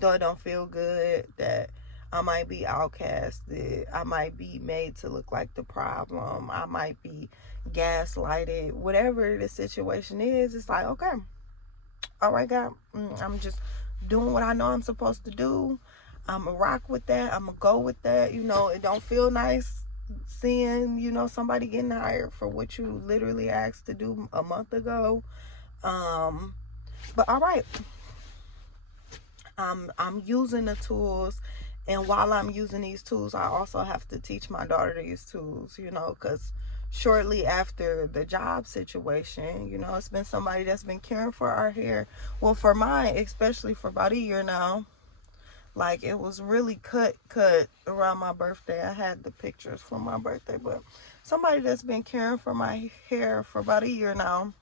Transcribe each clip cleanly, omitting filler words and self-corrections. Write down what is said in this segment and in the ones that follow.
though it don't feel good, that I might be outcasted, I might be made to look like the problem, I might be gaslighted, whatever the situation is, it's like, okay, all right, God, I'm just doing what I know I'm supposed to do. I'm gonna rock with that. I'm gonna go with that. It don't feel nice seeing, somebody getting hired for what you literally asked to do a month ago. But all right, I'm using the tools, and while I'm using these tools, I also have to teach my daughter these tools, because shortly after the job situation, it's been somebody that's been caring for our hair. Well, for mine, especially for about a year now. Like, it was really cut around my birthday. I had the pictures from my birthday, but somebody that's been caring for my hair for about a year now.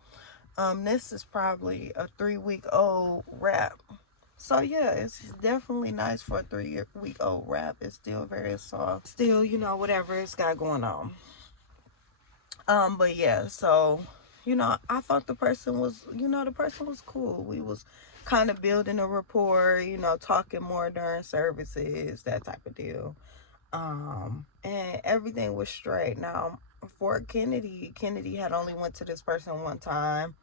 This is probably a 3-week-old wrap. So yeah, it's definitely nice for a 3-week-old wrap. It's still very soft. Still, whatever it's got going on. But yeah, so, I thought the person was cool. We was kind of building a rapport, talking more during services, that type of deal. And everything was straight. Now, for Kennedy had only went to this person one time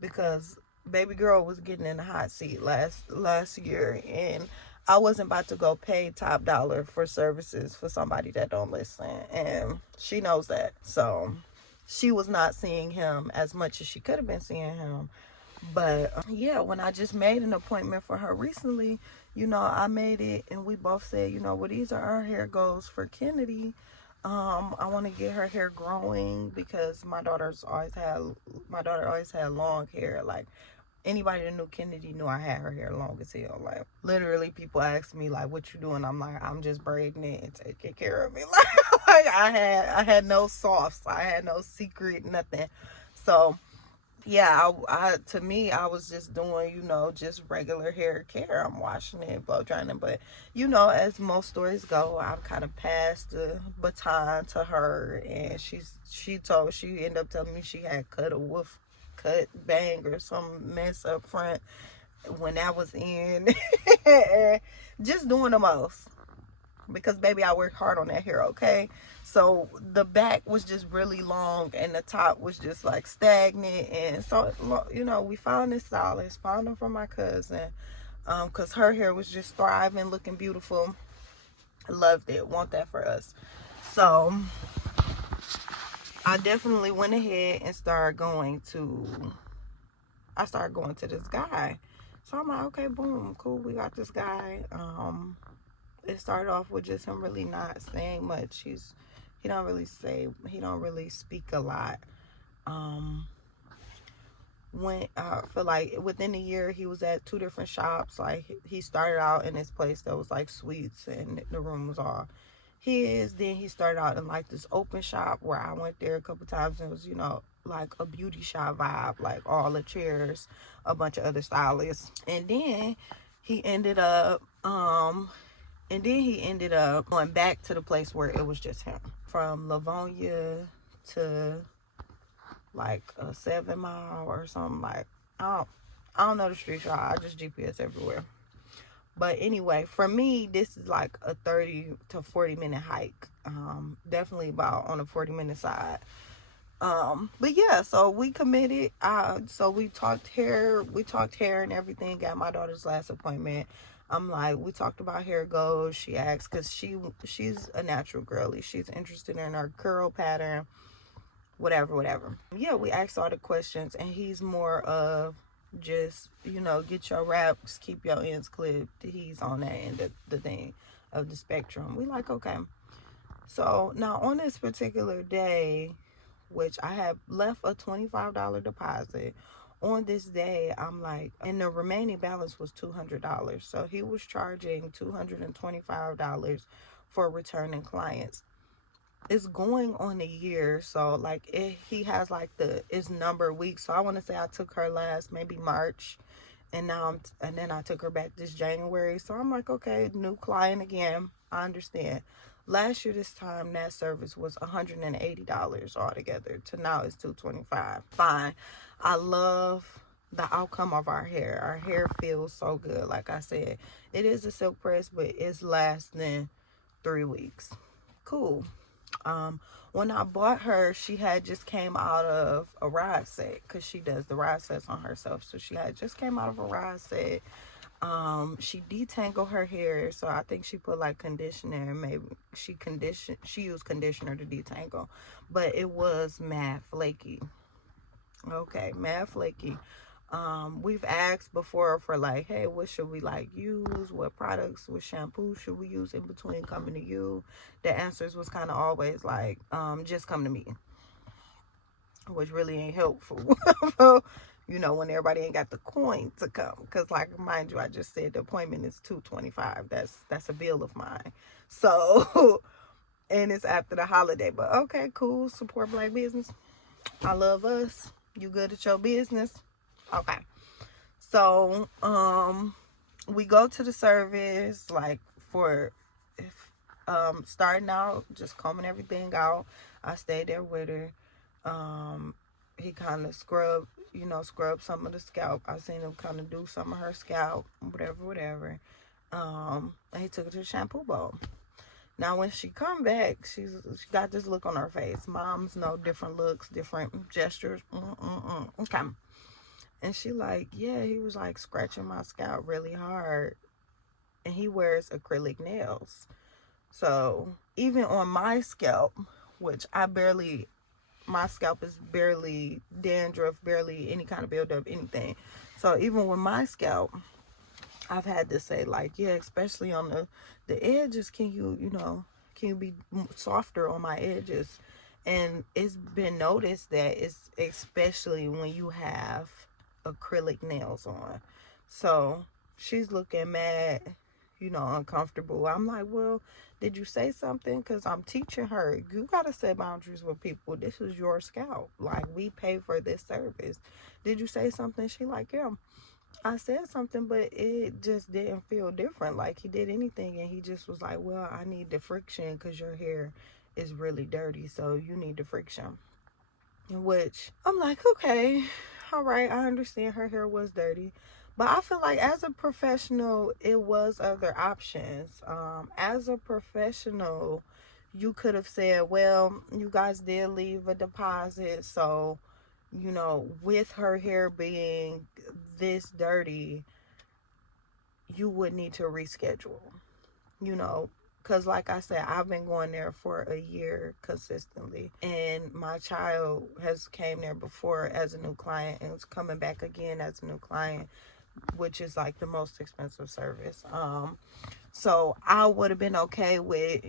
because baby girl was getting in the hot seat last year, and I wasn't about to go pay top dollar for services for somebody that don't listen, and she knows that. So she was not seeing him as much as she could have been seeing him. But yeah, when I just made an appointment for her recently, I made it, and we both said, well, these are our hair goals for Kennedy. I want to get her hair growing because my daughter always had long hair. Like, anybody that knew Kennedy knew I had her hair long as hell. Like, literally, people ask me, like, what you doing? I'm like, I'm just braiding it and taking care of it. Like I had no softs. I had no secret, nothing. So yeah, to me, I was just doing, just regular hair care. I'm washing it, blow drying it. But, as most stories go, I've kind of passed the baton to her, and she ended up telling me she had cut a wolf cut bang or some mess up front when that was in. Just doing the most. Because baby, I worked hard on that hair, okay? So the back was just really long and the top was just like stagnant. And so, we found this stylist, found him from my cousin, because her hair was just thriving, looking beautiful. Loved it. Want that for us. So I definitely went ahead and started going to this guy. So I'm like, okay, boom, cool, we got this guy. It started off with just him really not saying much. He don't really speak a lot. For like within a year, he was at 2 different shops. Like, he started out in this place that was like suites and the room was all his. Then he started out in like this open shop where I went there a couple times, and it was, like a beauty shop vibe, like all the chairs, a bunch of other stylists. And then he ended up going back to the place where it was just him. From Livonia to like a 7 Mile or something. Like, I don't know the streets, y'all. I just GPS everywhere. But anyway, for me, this is like a 30 to 40 minute hike. Definitely about on the 40-minute side. But yeah, so we committed. So we talked hair and everything. Got my daughter's last appointment. I'm like, we talked about hair goals. She asked, because she's a natural girly. She's interested in her curl pattern, whatever. Yeah, we asked all the questions, and he's more of just, get your wraps, keep your ends clipped. He's on that end of the thing, of the spectrum. We like, okay. So now on this particular day, which I have left a $25 deposit, on this day, I'm like, and the remaining balance was $200. So he was charging $225 for returning clients. It's going on a year, so like he has like it's number weeks. So I want to say I took her last maybe March, and then I took her back this January. So I'm like, okay, new client again. I understand. Last year this time, that service was $180 altogether. To now it's $225. Fine. I love the outcome of our hair. Our hair feels so good. Like I said, it is a silk press, but it's less than 3 weeks. Cool. When I bought her, she had just came out of a ride set, because she does the ride sets on herself. So she had just came out of a ride set. She detangled her hair, so I think she put like conditioner, and maybe she used conditioner to detangle, but it was mad flaky. Okay, mad flaky. We've asked before for like, hey, what should we like use? What products, what shampoo should we use in between coming to you? The answers was kind of always like, just come to me, which really ain't helpful. You know, when everybody ain't got the coin to come, because like, mind you, I just said the appointment is $225. That's a bill of mine. So and it's after the holiday, but okay, cool. Support Black business. I love us. You good at your business? Okay. So we go to the service, like, for starting out, just combing everything out. I stayed there with her. He kind of scrubbed some of the scalp. I seen him kind of do some of her scalp, whatever. And he took her to the shampoo bowl. Now, when she come back, she got this look on her face. Moms know different looks, different gestures. Okay. And she like, yeah, he was like scratching my scalp really hard. And he wears acrylic nails. So even on my scalp, which my scalp is barely dandruff, barely any kind of buildup, anything. So even with my scalp, I've had to say like, yeah, especially on the edges, can you be softer on my edges? And it's been noticed that it's especially when you have acrylic nails on. So she's looking mad, uncomfortable. I'm like, well, did you say something? Because I'm teaching her, you got to set boundaries with people. This is your scalp. Like, we pay for this service. Did you say something? She like, yeah, I said something, but it just didn't feel different. Like, he did anything, and he just was like, well, I need the friction because your hair is really dirty, so you need the friction. Which I'm like, okay, all right, I understand her hair was dirty. But I feel like as a professional, it was other options. As a professional, you could have said, well, you guys did leave a deposit, so, with her hair being this dirty, you would need to reschedule, because like I said, I've been going there for a year consistently, and my child has came there before as a new client and is coming back again as a new client, which is like the most expensive service. So I would have been okay with,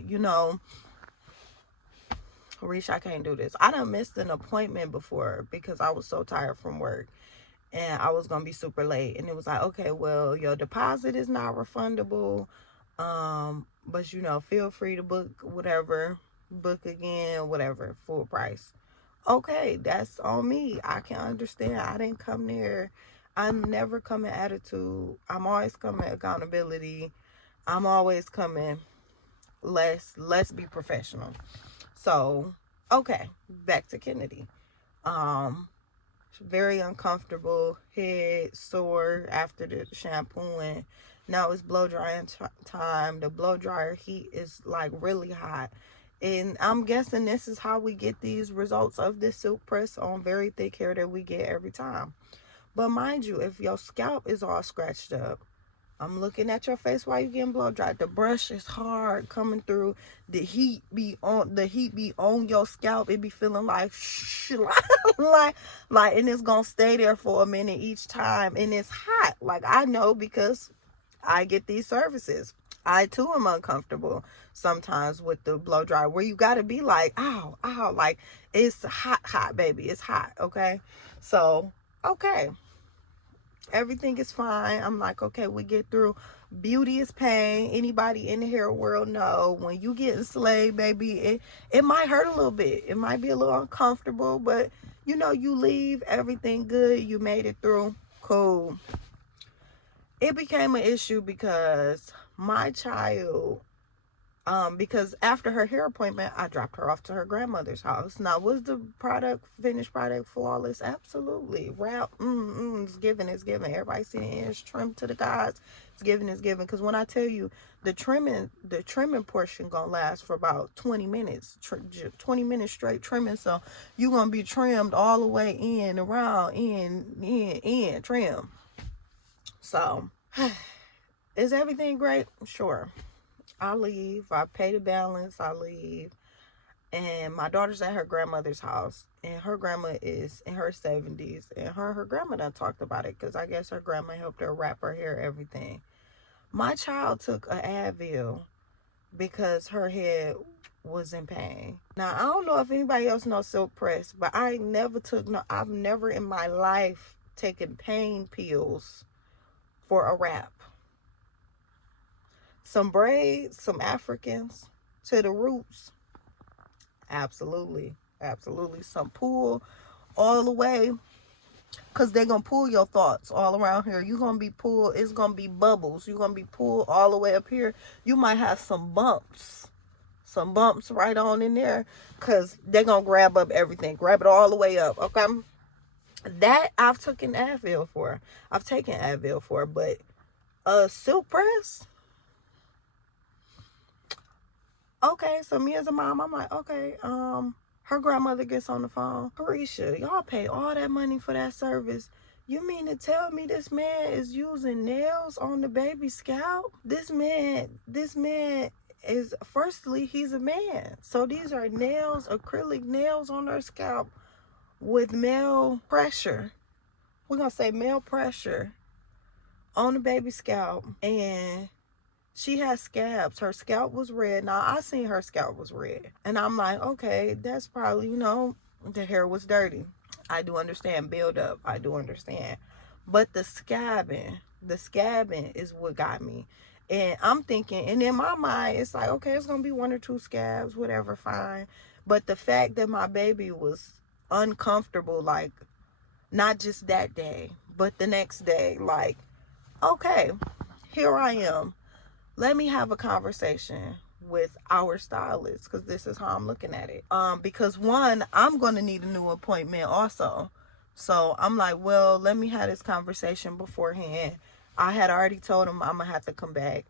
Reesh, I can't do this. I done missed an appointment before because I was so tired from work and I was gonna be super late, and it was like, okay, well, your deposit is not refundable, but feel free to book again, whatever, full price. Okay, that's on me. I can understand. I didn't come there. I'm never coming attitude. I'm always coming accountability. I'm always coming, let's be professional. So, okay, back to Kennedy. Very uncomfortable, head sore after the shampooing. Now it's blow drying time. The blow dryer heat is like really hot. And I'm guessing this is how we get these results of this silk press on very thick hair that we get every time. But mind you, if your scalp is all scratched up, I'm looking at your face while you're getting blow dried. The brush is hard coming through. The heat be on your scalp. It be feeling like like, and it's gonna stay there for a minute each time, and it's hot. Like, I know because I get these services. I too am uncomfortable sometimes with the blow dry, where you gotta be like, ow, like, it's hot, baby. It's hot, okay? So, okay. Everything is fine. I'm like, okay, we get through. Beauty is pain. Anybody in the hair world know when you get enslaved, baby, it might hurt a little bit. It might be a little uncomfortable, but you leave everything good. You made it through. Cool. It became an issue because my child, Because after her hair appointment, I dropped her off to her grandmother's house. Now, was the finished product flawless? Absolutely. Wrap, it's given, it's given. Everybody see the ends trimmed to the gods. It's given, it's given. Because when I tell you, the trimming portion gonna last for about 20 minutes. 20 minutes straight trimming. So, you gonna be trimmed all the way in, around, in, trim. So, is everything great? Sure. I leave. I pay the balance. I leave. And my daughter's at her grandmother's house. And her grandma is in her 70s. And her grandma done talked about it. Because I guess her grandma helped her wrap her hair, everything. My child took an Advil because her head was in pain. Now, I don't know if anybody else knows silk press. But I've never in my life taken pain pills for a wrap. Some braids, some Africans to the roots. Absolutely. Absolutely. Some pull all the way. Because they're going to pull your thoughts all around here. You're going to be pulled. It's going to be bubbles. You're going to be pulled all the way up here. You might have some bumps. Some bumps right on in there. Because they're going to grab up everything. Grab it all the way up. Okay? That I've taken Advil for. But silk press? Okay, so me as a mom, I'm like, okay, her grandmother gets on the phone. Reesh, y'all pay all that money for that service. You mean to tell me this man is using nails on the baby's scalp? This man is, firstly, he's a man. So these are nails, acrylic nails on her scalp with male pressure. We're going to say male pressure on the baby's scalp. And she has scabs. Her scalp was red. Now, I seen her scalp was red. And I'm like, okay, that's probably, the hair was dirty. I do understand buildup. I do understand. But the scabbing is what got me. And I'm thinking, and in my mind, it's like, okay, it's going to be 1 or 2 scabs, whatever, fine. But the fact that my baby was uncomfortable, like, not just that day, but the next day, like, okay, here I am. Let me have a conversation with our stylist, because this is how I'm looking at it. Because one, I'm going to need a new appointment also. So I'm like, well, let me have this conversation beforehand. I had already told him I'm going to have to come back.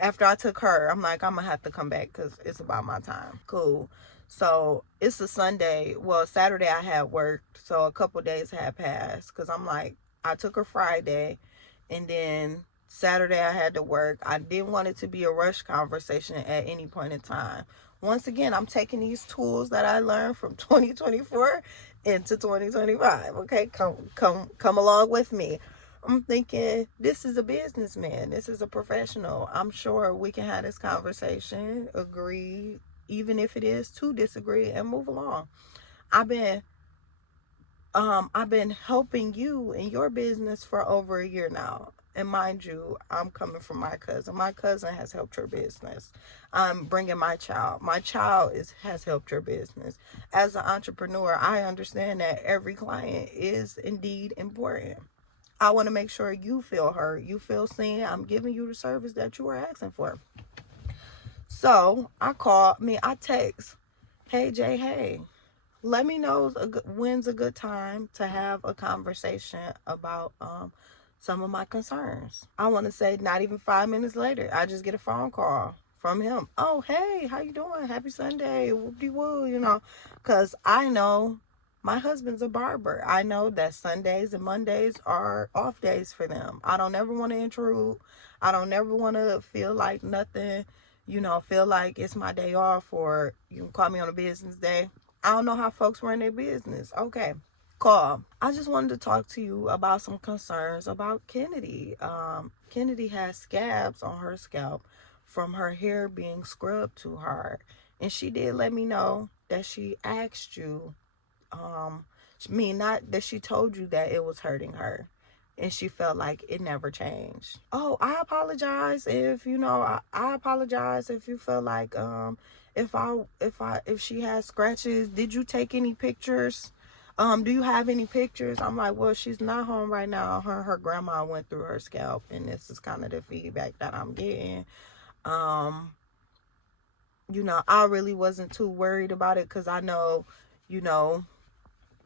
After I took her, I'm like, I'm going to have to come back because it's about my time. Cool. So it's a Sunday. Well, Saturday I had work. So a couple days had passed because I'm like, I took her Friday and then Saturday I had to work. I didn't want it to be a rush conversation at any point in time. Once again, I'm taking these tools that I learned from 2024 into 2025. Okay, come along with me. I'm thinking, this is a businessman. This is a professional. I'm sure we can have this conversation, agree, even if it is to disagree, and move along. I've been helping you in your business for over a year now. And mind you, I'm coming from my cousin. My cousin has helped her business. I'm bringing my child. My child has helped her business. As an entrepreneur, I understand that every client is indeed important. I want to make sure you feel heard. You feel seen. I'm giving you the service that you are asking for. So I text, hey, Jay, hey, let me know when's a good time to have a conversation about some of my concerns. I want to say not even 5 minutes later, I just get a phone call from him. Oh, hey, how you doing? Happy Sunday. Whoop-de-woo, because I know my husband's a barber. I know that Sundays and Mondays are off days for them. I don't ever want to intrude. I don't ever want to feel like nothing, feel like it's my day off or you can call me on a business day. I don't know how folks run their business. Okay, call. I just wanted to talk to you about some concerns about Kennedy. Kennedy has scabs on her scalp from her hair being scrubbed too hard. And she did let me know that she asked you, not that she told you that it was hurting her. And she felt like it never changed. Oh, I apologize if, I apologize if you feel like, if she has scratches. Did you take any pictures? Do you have any pictures? I'm like, well, she's not home right now. Her grandma went through her scalp, and this is kind of the feedback that I'm getting. I really wasn't too worried about it because I know, you know,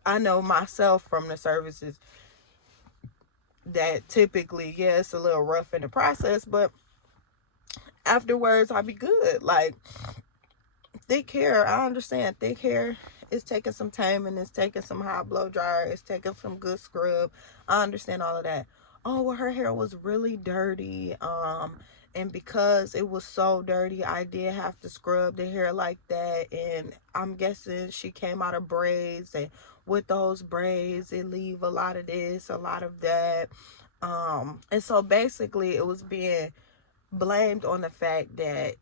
I know myself from the services that typically, yeah, it's a little rough in the process, but afterwards I'll be good. Like, thick hair, I understand thick hair is taking some time and it's taking some hot blow dryer, it's taking some good scrub. I understand all of that. Oh, well, her hair was really dirty. And because it was so dirty, I did have to scrub the hair like that. And I'm guessing she came out of braids, and with those braids, it leave a lot of this, a lot of that. And so basically it was being blamed on the fact that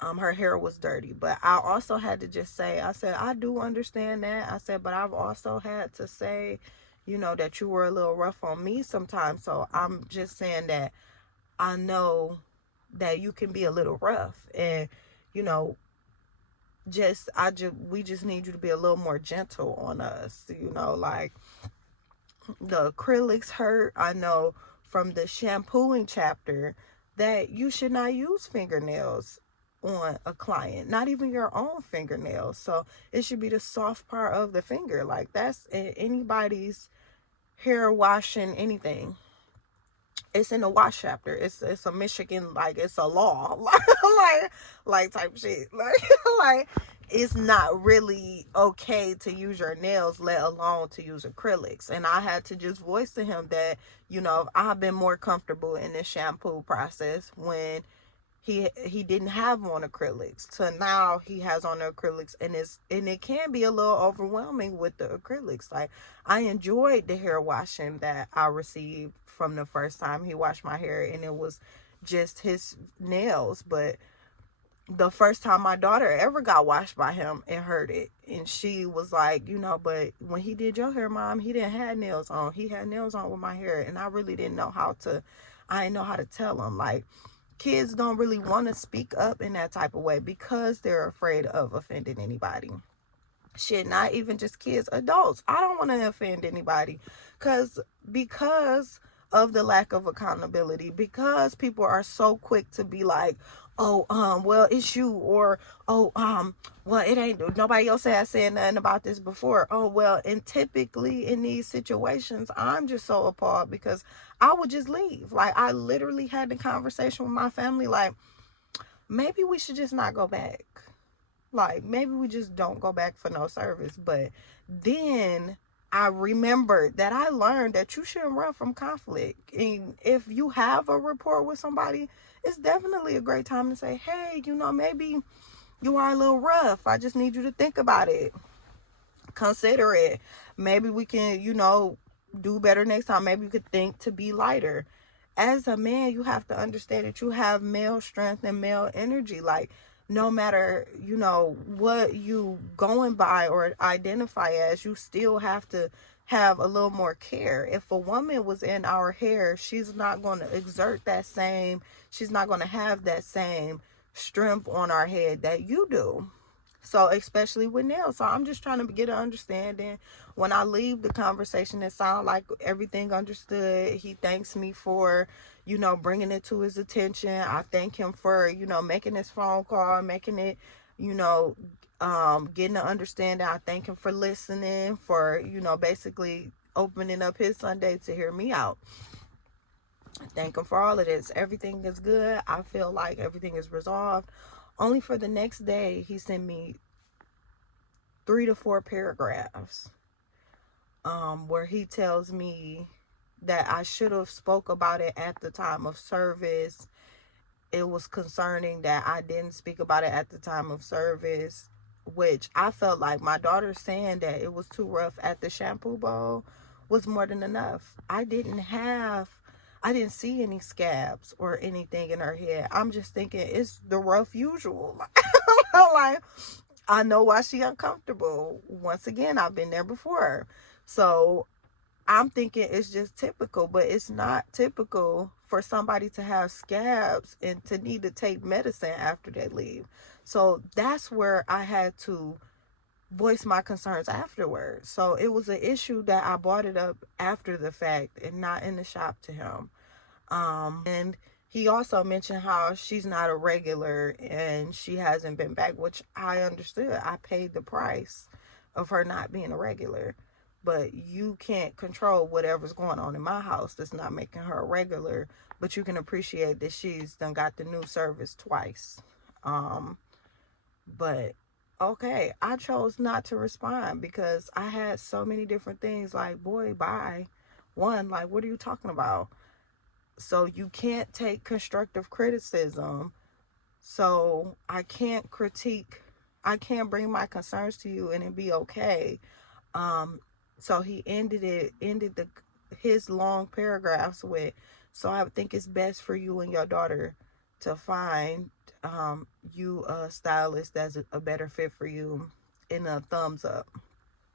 her hair was dirty. But I also had to just say, I said, I do understand that. I said, but I've also had to say, that you were a little rough on me sometimes. So I'm just saying that I know that you can be a little rough, and you know we just need you to be a little more gentle on us. Like, the acrylics hurt. I know from the shampooing chapter that you should not use fingernails on a client, not even your own fingernails. So it should be the soft part of the finger. Like, that's anybody's hair washing anything. It's in the wash chapter. It's a Michigan, like, it's a law, like type shit. Like it's not really okay to use your nails, let alone to use acrylics. And I had to just voice to him that, I've been more comfortable in this shampoo process when he didn't have on acrylics, to now he has on the acrylics, and it can be a little overwhelming with the acrylics. Like, I enjoyed the hair washing that I received from the first time he washed my hair, and it was just his nails. But the first time my daughter ever got washed by him, it hurt it. And she was like, but when he did your hair, Mom, he didn't have nails on. He had nails on with my hair. And I really didn't know I didn't know how to tell him. Like, kids don't really want to speak up in that type of way because they're afraid of offending anybody. Shit, not even just kids, adults. I don't want to offend anybody because of the lack of accountability, because people are so quick to be like, oh, well, it's you, or, oh, well, it ain't, nobody else has said nothing about this before. Oh, well, and typically in these situations, I'm just so appalled because I would just leave. Like, I literally had the conversation with my family, like, maybe we should just not go back. Like, maybe we just don't go back for no service. But then I remembered that I learned that you shouldn't run from conflict. And if you have a rapport with somebody, it's definitely a great time to say, hey, maybe you are a little rough. I just need you to think about it. Consider it. Maybe we can, do better next time. Maybe you could think to be lighter. As a man, you have to understand that you have male strength and male energy. Like, no matter, what you going by or identify as, you still have to have a little more care. If a woman was in our hair, she's not going to exert she's not going to have that same strength on our head that you do. So, especially with nails. So I'm just trying to get an understanding. When I leave the conversation, it sounds like everything understood. He thanks me for, bringing it to his attention. I thank him for, making this phone call, making it, getting to understanding. I thank him for listening, for, basically opening up his Sunday to hear me out. I thank him for all of this. Everything is good. I feel like everything is resolved. Only for the next day, he sent me 3 to 4 paragraphs where he tells me that I should have spoke about it at the time of service. It was concerning that I didn't speak about it at the time of service, which I felt like my daughter saying that it was too rough at the shampoo bowl was more than enough. I didn't see any scabs or anything in her head. I'm just thinking it's the rough usual. Like, I know why she uncomfortable. Once again, I've been there before. So I'm thinking it's just typical, but it's not typical for somebody to have scabs and to need to take medicine after they leave. So that's where I had to voice my concerns afterwards. So it was an issue that I brought it up after the fact and not in the shop to him. And he also mentioned how she's not a regular and she hasn't been back, which I understood. I paid the price of her not being a regular. But you can't control whatever's going on in my house that's not making her a regular. But you can appreciate that she's done got the new service twice. But okay, I chose not to respond because I had so many different things like, boy, bye. One, like, what are you talking about? So you can't take constructive criticism. So I can't bring my concerns to you and it be okay. So he ended his long paragraphs with, so I think it's best for you and your daughter to find you a stylist that's a better fit for you, in a thumbs up.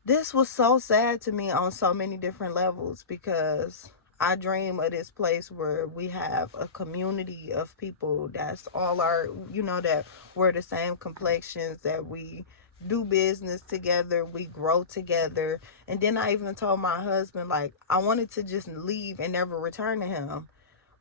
This was so sad to me on so many different levels because I dream of this place where we have a community of people that's all our, that we're the same complexions, that we do business together, we grow together. And then I even told my husband, like, I wanted to just leave and never return to him.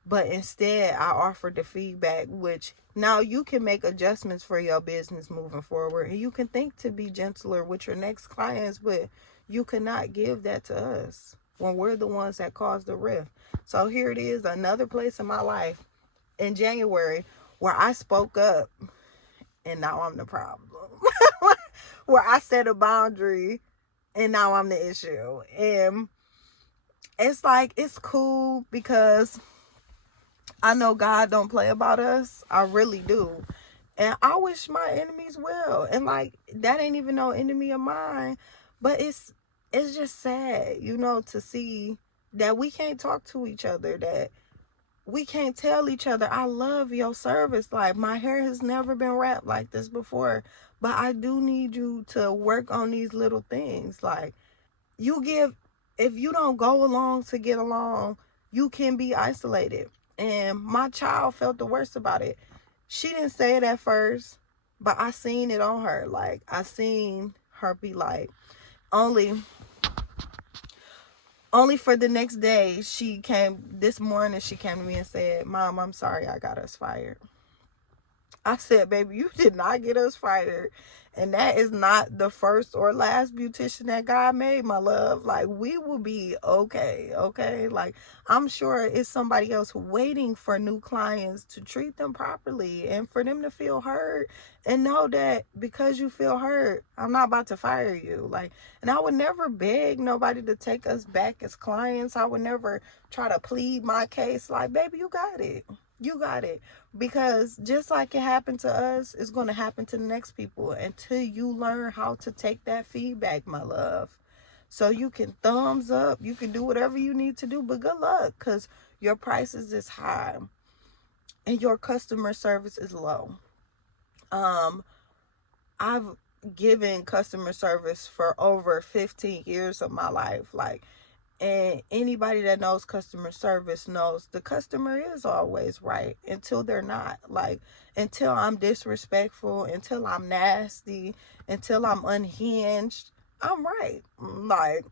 But instead, I offered the feedback, which now you can make adjustments for your business moving forward. And you can think to be gentler with your next clients, but you cannot give that to us when we're the ones that caused the rift. So here it is, another place in my life in January where I spoke up and now I'm the problem. Where I set a boundary and now I'm the issue. And it's like, it's cool because I know God don't play about us. I really do. And I wish my enemies well. And like, that ain't even no enemy of mine. But it's just sad, to see that we can't talk to each other, that we can't tell each other, I love your service. Like, my hair has never been wrapped like this before, but I do need you to work on these little things. Like, if you don't go along to get along, you can be isolated. And my child felt the worst about it. She didn't say it at first, but I seen it on her. Like, I seen her be like, only for the next day, this morning she came to me and said, Mom, I'm sorry I got us fired. I said, baby, you did not get us fired. And that is not the first or last beautician that God made, my love. Like, we will be okay, okay? Like, I'm sure it's somebody else waiting for new clients to treat them properly and for them to feel heard and know that because you feel heard, I'm not about to fire you. Like, and I would never beg nobody to take us back as clients. I would never try to plead my case. Like, baby, you got it. You got it. Because just like it happened to us, it's going to happen to the next people until you learn how to take that feedback, my love. So you can thumbs up, you can do whatever you need to do, but good luck, because your prices is high and your customer service is low. I've given customer service for over 15 years of my life. Like, and anybody that knows customer service knows the customer is always right until they're not. Like, until I'm disrespectful, until I'm nasty, until I'm unhinged, I'm right. Like,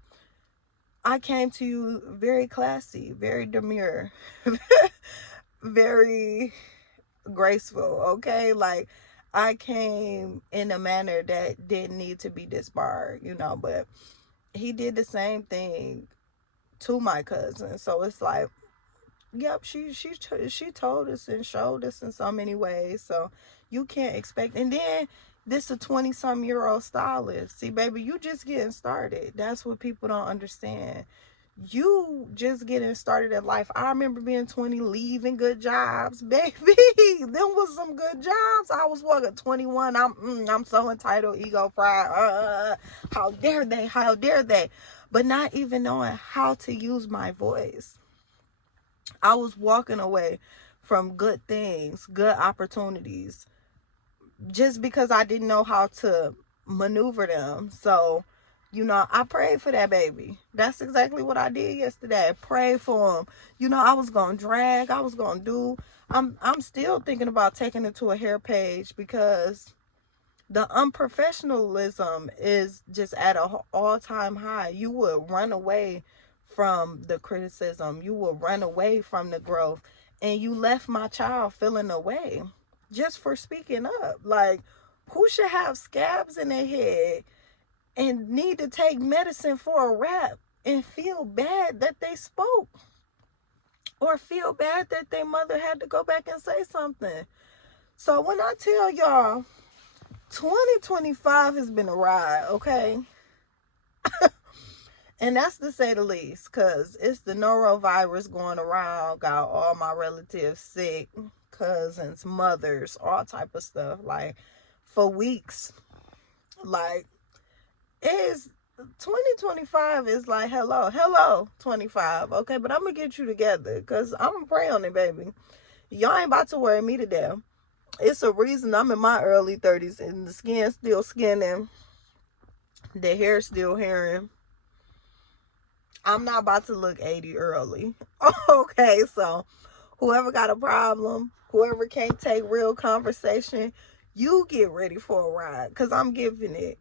I came to you very classy, very demure, very graceful, okay? Like, I came in a manner that didn't need to be disbarred, but he did the same thing to my cousin. So it's like, yep, she told us and showed us in so many ways. So you can't expect. And then this a 20-some-year-old stylist. See, baby, you just getting started. That's what people don't understand. You just getting started in life. I remember being 20, leaving good jobs, baby. Them was some good jobs. I was working 21. I'm so entitled, ego pride. How dare they? How dare they? But not even knowing how to use my voice. I was walking away from good things, good opportunities, just because I didn't know how to maneuver them. So, I prayed for that baby. That's exactly what I did yesterday. I prayed for him. I was going to drag. I was going to do. I'm still thinking about taking it to a hair page because the unprofessionalism is just at an all-time high. You would run away from the criticism. You will run away from the growth. and you left my child feeling away just for speaking up. Like, who should have scabs in their head and need to take medicine for a rap and feel bad that they spoke, or feel bad that their mother had to go back and say something? So when I tell y'all, 2025 has been a ride, okay? And that's to say the least, because it's the norovirus going around, got all my relatives sick, cousins, mothers, all type of stuff, like, for weeks. Like, it's 2025 is like, hello 25, okay? But I'm gonna get you together, because I'm gonna pray on it, baby. Y'all ain't about to worry me to death. It's a reason I'm in my early 30s and the skin still skinning, the hair still hairing. I'm not about to look 80 early. Okay, so whoever got a problem, whoever can't take real conversation, you get ready for a ride, because I'm giving it.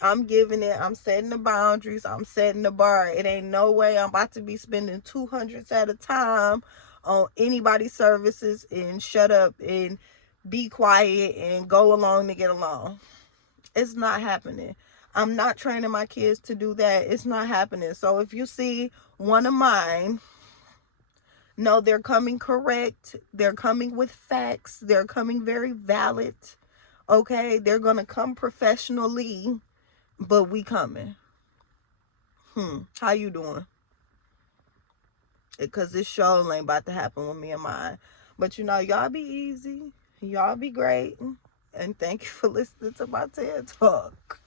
I'm setting the boundaries. I'm setting the bar. It ain't no way I'm about to be spending 200s at a time on anybody's services and shut up and be quiet and go along to get along. It's not happening. I'm not training my kids to do that. It's not happening. So if you see one of mine, no, they're coming correct. They're coming with facts. They're coming very valid. Okay? They're going to come professionally, but we coming. How you doing? Because this show ain't about to happen with me and mine. But you know, y'all be easy. Y'all be great. And thank you for listening to my TED Talk.